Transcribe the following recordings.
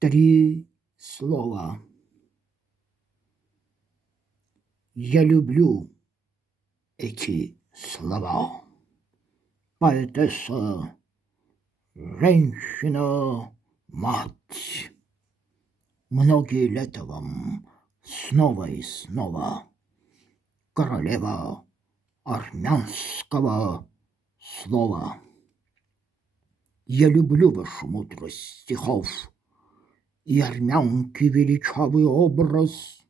Три слова. Я люблю эти слова. Поэтесса, женщина, мать. Многие лета вам снова и снова. Королева армянского слова. Я люблю вашу мудрость стихов и армянки величавый образ,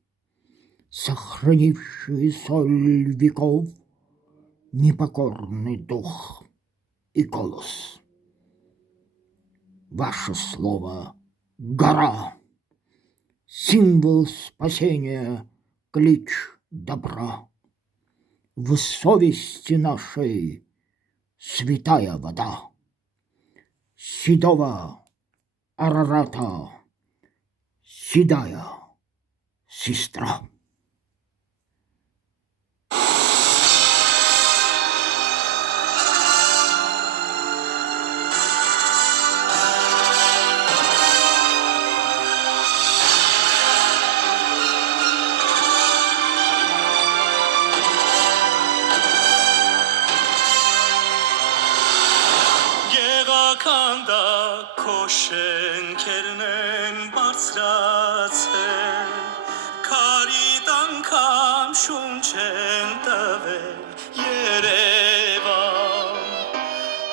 сохранивший соль веков, непокорный дух и голос. Ваше слово — гора, символ спасения, клич добра. В совести нашей святая вода. Седого Арарата седая сестра. Քանդա քո շենքերն են բարձրացել, քարիտ անգամ շունչ են տվել Երևան,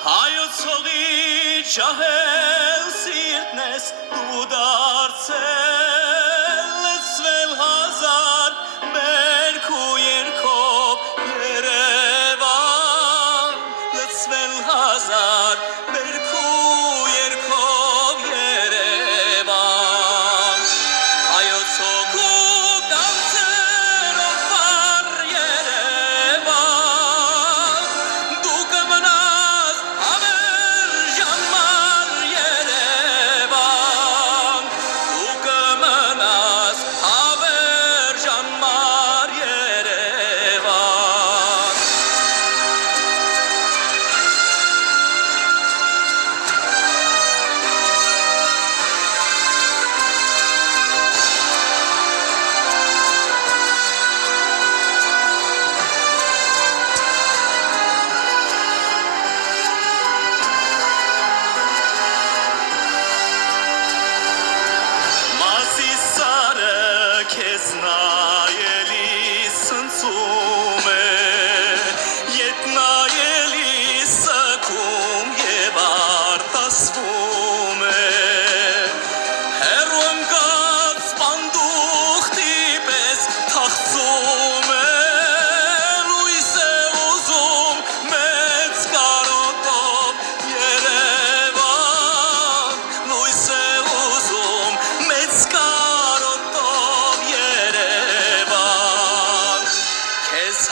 հայոց հողի ջահել սիրտն ես դու դարձել, լցվել հազար բերք ու երգով Երևան, լցվել հազար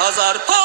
Hazar